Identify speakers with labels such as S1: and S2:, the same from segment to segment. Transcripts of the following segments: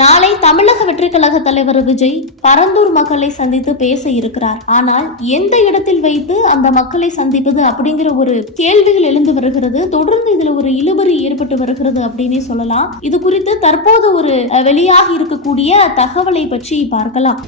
S1: நாளை தமிழக வெற்றிக்கழக தலைவர் விஜய் பரந்தூர் மக்களை சந்தித்து பேச இருக்கிறார். ஆனால் எந்த இடத்தில் வைத்து அந்த மக்களை சந்திப்பது அப்படிங்கிற ஒரு கேள்விகள் எழுந்து வருகிறது. தொடர்ந்து இதுல ஒரு இழுபறி ஏற்பட்டு வருகிறது அப்படின்னே சொல்லலாம். இது குறித்து தற்போது ஒரு வெளியாகி இருக்கக்கூடிய தகவலை பற்றி பார்க்கலாம்.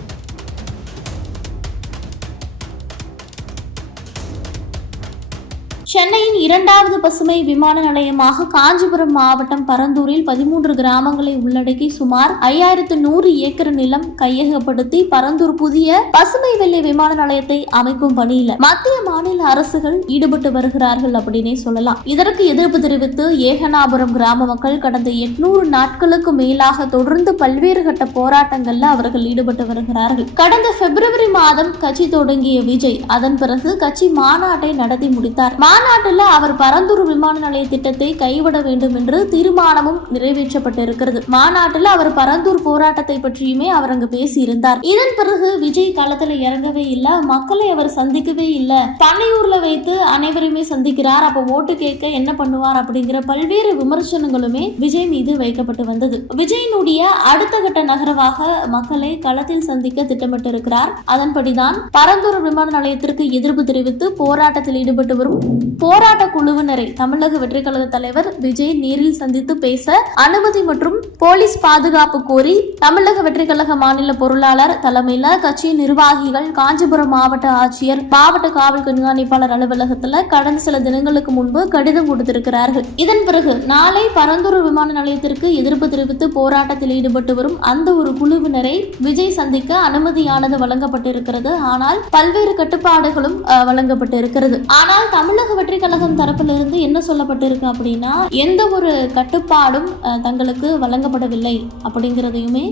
S1: சென்னையின் இரண்டாவது பசுமை விமான நிலையமாக காஞ்சிபுரம் மாவட்டம் பரந்தூரில் பதிமூன்று கிராமங்களை உள்ளடக்கி சுமார் ஐயாயிரத்து நூறு ஏக்கர் நிலம் கையகப்படுத்தி பரந்தூர் புதிய பசுமை வெள்ளி விமான நிலையத்தை அமைக்கும் பணியில மத்திய மாநில அரசுகள் ஈடுபட்டு வருகிறார்கள் அப்படின்னே சொல்லலாம். இதற்கு எதிர்ப்பு தெரிவித்து ஏகனாபுரம் கிராம மக்கள் கடந்த எட்நூறு நாட்களுக்கு மேலாக தொடர்ந்து பல்வேறு கட்ட போராட்டங்கள்ல அவர்கள் ஈடுபட்டு வருகிறார்கள். கடந்த பிப்ரவரி மாதம் கட்சி தொடங்கிய விஜய் அதன் பிறகு கட்சி மாநாட்டை நடத்தி முடித்தார். மாநாட்டில் அவர் பரந்தூர் விமான நிலைய திட்டத்தை கைவிட வேண்டும் என்று தீர்மானமும் நிறைவேற்றப்பட்டிருக்கிறது. மாநாட்டில் அவர் பரந்தூர் போராட்டத்தை பற்றியுமே அவர் அங்கு பேசியிருந்தார். இதன் பிறகு விஜய் களத்துல இறங்கவே இல்லை மக்களை அவர் சந்திக்கவே இல்லை. பனையூர்ல வைத்து அனைவருமே சந்திக்கிறார். அப்ப ஓட்டு கேட்க என்ன பண்ணுவார் அப்படிங்கிற பல்வேறு விமர்சனங்களுமே விஜய் மீது வைக்கப்பட்டு வந்தது. விஜயினுடைய அடுத்த கட்ட நகரவாக மக்களை களத்தில் சந்திக்க திட்டமிட்டிருக்கிறார். அதன்படிதான் பரந்தூர் விமான நிலையத்திற்கு எதிர்ப்பு தெரிவித்து போராட்டத்தில் ஈடுபட்டு வரும் போராட்ட குழுவினரை தமிழக வெற்றி கழக தலைவர் விஜய் நேரில் சந்தித்து பேச அனுமதி மற்றும் போலீஸ் பாதுகாப்பு கோரி தமிழக வெற்றி கழக மாநில பொருளாளர் தலைமையில கட்சி நிர்வாகிகள் காஞ்சிபுரம் மாவட்ட ஆட்சியர் மாவட்ட காவல் கண்காணிப்பாளர் அலுவலகத்துல கடந்த சில தினங்களுக்கு முன்பு கடிதம் கொடுத்திருக்கிறார்கள். இதன் பிறகு நாளை பரந்தூர் விமான நிலையத்திற்கு எதிர்ப்பு தெரிவித்து போராட்டத்தில் ஈடுபட்டு வரும் அந்த ஒரு குழுவினரை விஜய் சந்திக்க அனுமதியானது வழங்கப்பட்டிருக்கிறது. ஆனால் பல்வேறு கட்டுப்பாடுகளும் வழங்கப்பட்டிருக்கிறது. ஆனால் தமிழக வெற்றி கழகம் தரப்பிலிருந்து என்ன சொல்லப்பட்டிருக்கு அப்படின்னா எந்த ஒரு கட்டுப்பாடும் அஹ், தங்களுக்கு வழங்கப்படவில்லை அப்படிங்கிறதையுமே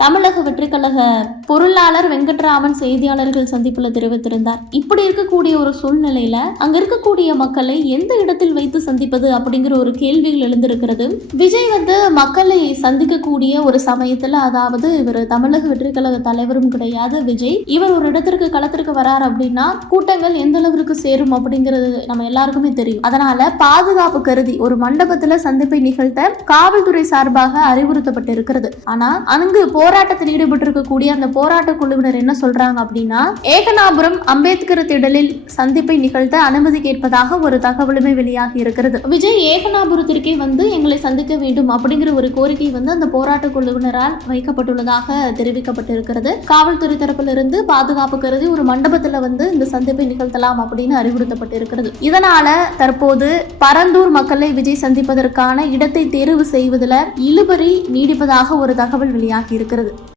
S1: தமிழக வெற்றிக்கழக பொருளாளர் வெங்கட்ராமன் செய்தியாளர்கள் சந்திப்பில் தெரிவித்திருந்தார். இப்படி இருக்கக்கூடிய ஒரு சூழ்நிலையில அங்க இருக்கக்கூடிய மக்களை எந்த இடத்தில் வைத்து சந்திப்பது அப்படிங்கிற ஒரு கேள்விகள் எழுந்திருக்கிறது. விஜய் வந்து மக்களை சந்திக்கக்கூடிய ஒரு சமயத்துல அதாவது இவர் தமிழக வெற்றிக்கழக தலைவரும் கிடையாது விஜய். இவர் ஒரு இடத்திற்கு களத்திற்கு வரார் அப்படின்னா கூட்டங்கள் எந்த அளவிற்கு சேரும் அப்படிங்கிறது நம்ம எல்லாருக்குமே தெரியும். அதனால பாதுகாப்பு கருதி ஒரு மண்டபத்துல சந்திப்பை நிகழ்த்த காவல்துறை சார்பாக அறிவுறுத்தப்பட்டிருக்கிறது. ஆனா அங்கு போராட்டத்தில் ஈடுபட்டிருக்கக்கூடிய அந்த போராட்ட குழுவினர் என்ன சொல்றாங்க அப்படின்னா ஏகனாபுரம் அம்பேத்கர் திடலில் சந்திப்பை நிகழ்த்த அனுமதி கேட்பதாக ஒரு தகவலுமே வெளியாகி இருக்கிறது. விஜய் ஏகனாபுரத்திற்கே வந்து எங்களை சந்திக்க வேண்டும் அப்படிங்கிற ஒரு கோரிக்கை வந்து அந்த போராட்ட குழுவினரால் வைக்கப்பட்டுள்ளதாக தெரிவிக்கப்பட்டிருக்கிறது. காவல்துறை தரப்பிலிருந்து பாதுகாப்பு கருதி ஒரு மண்டபத்துல வந்து இந்த சந்திப்பை நிகழ்த்தலாம் அப்படின்னு அறிவுறுத்தப்பட்டிருக்கிறது. இதனால தற்போது பரந்தூர் மக்களை விஜய் சந்திப்பதற்கான இடத்தை தேர்வு செய்வதில் இழுபறி நீடிப்பதாக ஒரு தகவல் வெளியாகி இருக்கிறது.